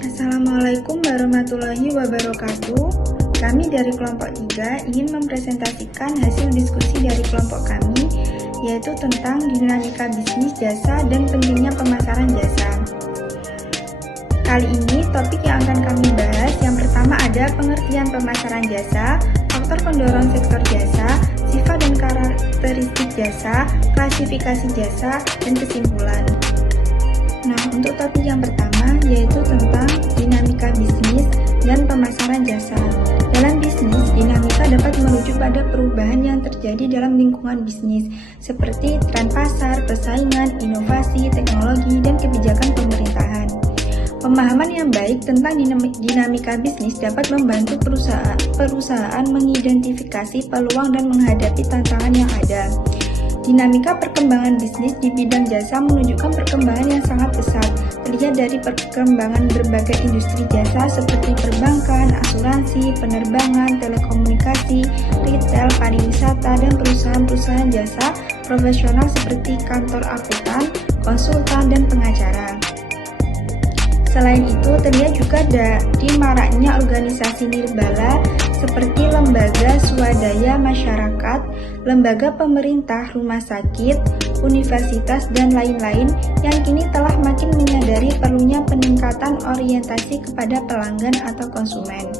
Assalamualaikum warahmatullahi wabarakatuh. Kami dari kelompok 3 ingin mempresentasikan hasil diskusi dari kelompok kami, yaitu tentang dinamika bisnis jasa dan pentingnya pemasaran jasa. Kali ini topik yang akan kami bahas yang pertama ada pengertian pemasaran jasa, faktor pendorong sektor jasa, sifat dan karakteristik jasa, klasifikasi jasa, dan kesimpulan. Nah, untuk topik yang pertama yaitu tentang dinamika bisnis dan pemasaran jasa. Dalam bisnis, dinamika dapat merujuk pada perubahan yang terjadi dalam lingkungan bisnis, seperti tren pasar, persaingan, inovasi, teknologi, dan kebijakan pemerintahan. Pemahaman yang baik tentang dinamika bisnis dapat membantu perusahaan mengidentifikasi peluang dan menghadapi tantangan yang ada. Dinamika perkembangan bisnis di bidang jasa menunjukkan perkembangan yang sangat pesat, terlihat dari perkembangan berbagai industri jasa seperti perbankan, asuransi, penerbangan, telekomunikasi, retail, pariwisata, dan perusahaan-perusahaan jasa profesional seperti kantor akuntan, konsultan, dan pengacara. Selain itu, terlihat juga dari maraknya organisasi nirbala seperti lembaga swadaya masyarakat, lembaga pemerintah, rumah sakit, universitas, dan lain-lain yang kini telah makin menyadari perlunya peningkatan orientasi kepada pelanggan atau konsumen.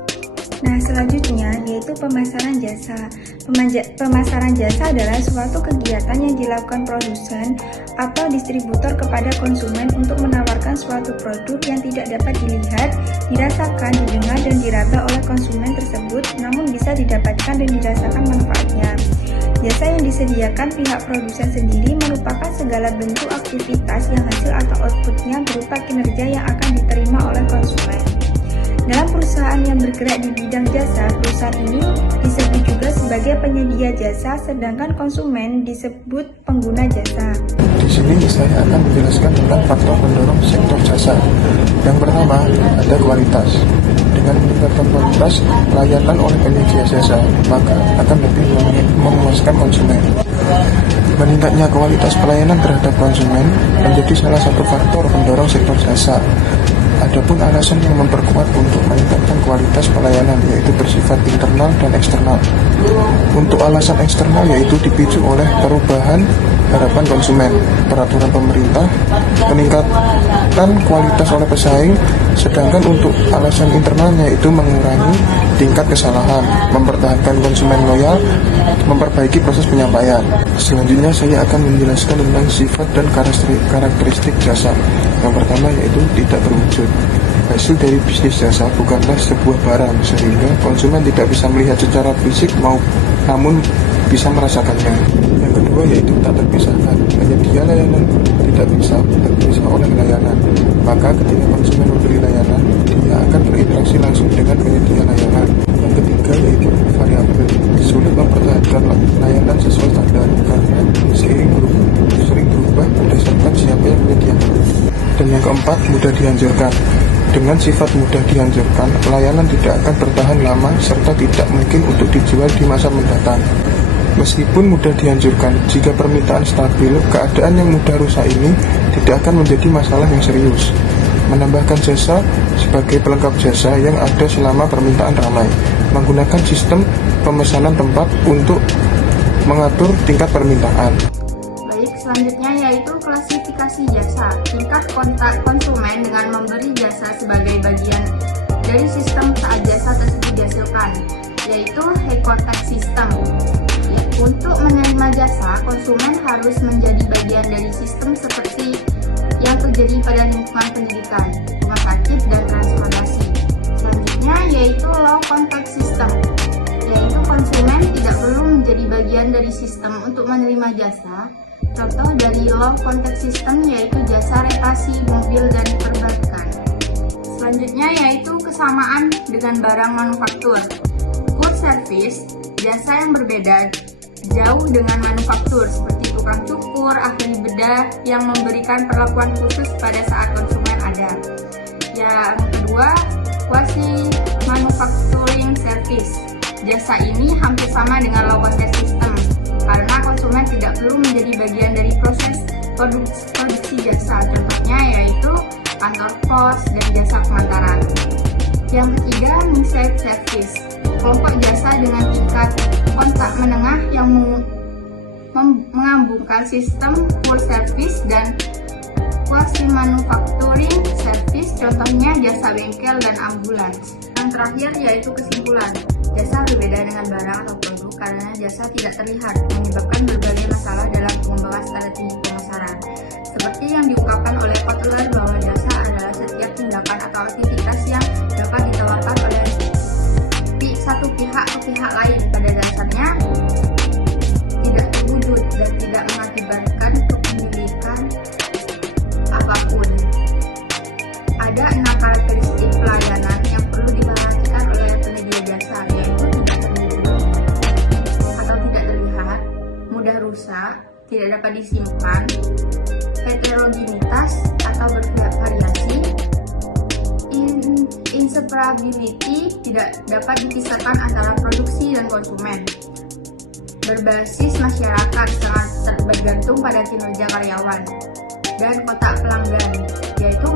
Nah, selanjutnya yaitu pemasaran jasa. Pemasaran jasa adalah suatu kegiatan yang dilakukan produsen atau distributor kepada konsumen untuk menawarkan suatu produk yang tidak dapat dilihat, dirasakan, didengar, dan diraba oleh konsumen tersebut, namun bisa didapatkan dan dirasakan manfaatnya. Jasa yang disediakan pihak produsen sendiri merupakan segala bentuk aktivitas yang hasil atau outputnya berupa kinerja yang akan diterima oleh konsumen. Dalam perusahaan yang bergerak di bidang jasa, perusahaan ini disebut juga sebagai penyedia jasa, sedangkan konsumen disebut pengguna jasa. Di sini saya akan menjelaskan tentang faktor pendorong sektor jasa. Yang pertama, ada kualitas. Dengan meningkatkan kualitas layanan oleh penyedia jasa, maka akan lebih memuaskan konsumen. Meningkatnya kualitas pelayanan terhadap konsumen menjadi salah satu faktor pendorong sektor jasa. Adapun alasan yang memperkuat untuk meningkatkan kualitas pelayanan yaitu bersifat internal dan eksternal. Untuk alasan eksternal yaitu dipicu oleh perubahan harapan konsumen, peraturan pemerintah, peningkatan kualitas oleh pesaing, sedangkan untuk alasan internalnya itu mengurangi tingkat kesalahan, mempertahankan konsumen loyal, memperbaiki proses penyampaian. Selanjutnya saya akan menjelaskan tentang sifat dan karakteristik jasa. Yang pertama yaitu tidak berwujud. Hasil dari bisnis jasa bukanlah sebuah barang, sehingga konsumen tidak bisa melihat secara fisik namun bisa merasakannya. Yang kedua yaitu tak terpisahkan. Penyedia layanan tidak bisa terpisah oleh layanan. Maka ketika konsumen membeli layanan, dia akan berinteraksi langsung dengan penyedia layanan. Yang ketiga yaitu variabel. Sulit mempertahankan layanan sesuai standar karena sering berubah berdasarkan siapa yang menyediakan. Dan yang keempat, mudah dihancurkan. Dengan sifat mudah dihancurkan, layanan tidak akan bertahan lama serta tidak mungkin untuk dijual di masa mendatang. Meskipun mudah dihancurkan, jika permintaan stabil, keadaan yang mudah rusak ini tidak akan menjadi masalah yang serius. Menambahkan jasa sebagai pelengkap jasa yang ada selama permintaan ramai, menggunakan sistem pemesanan tempat untuk mengatur tingkat permintaan. Baik, selanjutnya yaitu klasifikasi jasa. Tingkat kontak konsumen dengan memberi jasa sebagai bagian dari sistem saat jasa tersebut dihasilkan, yaitu High-Contact System. Untuk menerima jasa, konsumen harus menjadi bagian dari sistem seperti yang terjadi pada lingkungan pendidikan, rumah sakit, dan transportasi. Selanjutnya yaitu Low Contact System, yaitu konsumen tidak perlu menjadi bagian dari sistem untuk menerima jasa. Contoh dari Low Contact System yaitu jasa reparasi mobil dan perbankan. Selanjutnya yaitu kesamaan dengan barang manufaktur. Good service, jasa yang berbeda jauh dengan manufaktur seperti tukang cukur, ahli bedah yang memberikan perlakuan khusus pada saat konsumen ada. Yang kedua, quasi manufacturing service. Jasa ini hampir sama dengan low contact system. karena konsumen tidak perlu menjadi bagian dari proses produksi jasa. Contohnya yaitu kantor pos dan jasa pengantaran. Yang ketiga, mixed service, kelompok jasa dengan tingkat kontak menengah yang menggabungkan sistem full service dan quasi manufacturing service, contohnya jasa bengkel dan ambulans. Yang terakhir yaitu kesimpulan, jasa berbeda dengan barang atau produk karena jasa tidak terlihat, menyebabkan berbagai masalah dalam pengembangan strategi pemasaran. Seperti yang diungkapkan oleh Kotler bahwa jasa adalah setiap tindakan atau aktivitas yang dapat ditawarkan oleh satu pihak ke pihak lain, pada dasarnya tidak terwujud dan tidak mengakibatkan kepemilikan apapun. Ada 6 karakteristik pelayanan yang perlu diperhatikan oleh penyedia jasa, yaitu tidak terwujud atau tidak terlihat, mudah rusak, tidak dapat disimpan, heterogenitas atau bervariasi, inseparability, tidak dapat dipisahkan antara produksi dan konsumen, berbasis masyarakat, sangat bergantung pada kinerja karyawan, dan kotak pelanggan, yaitu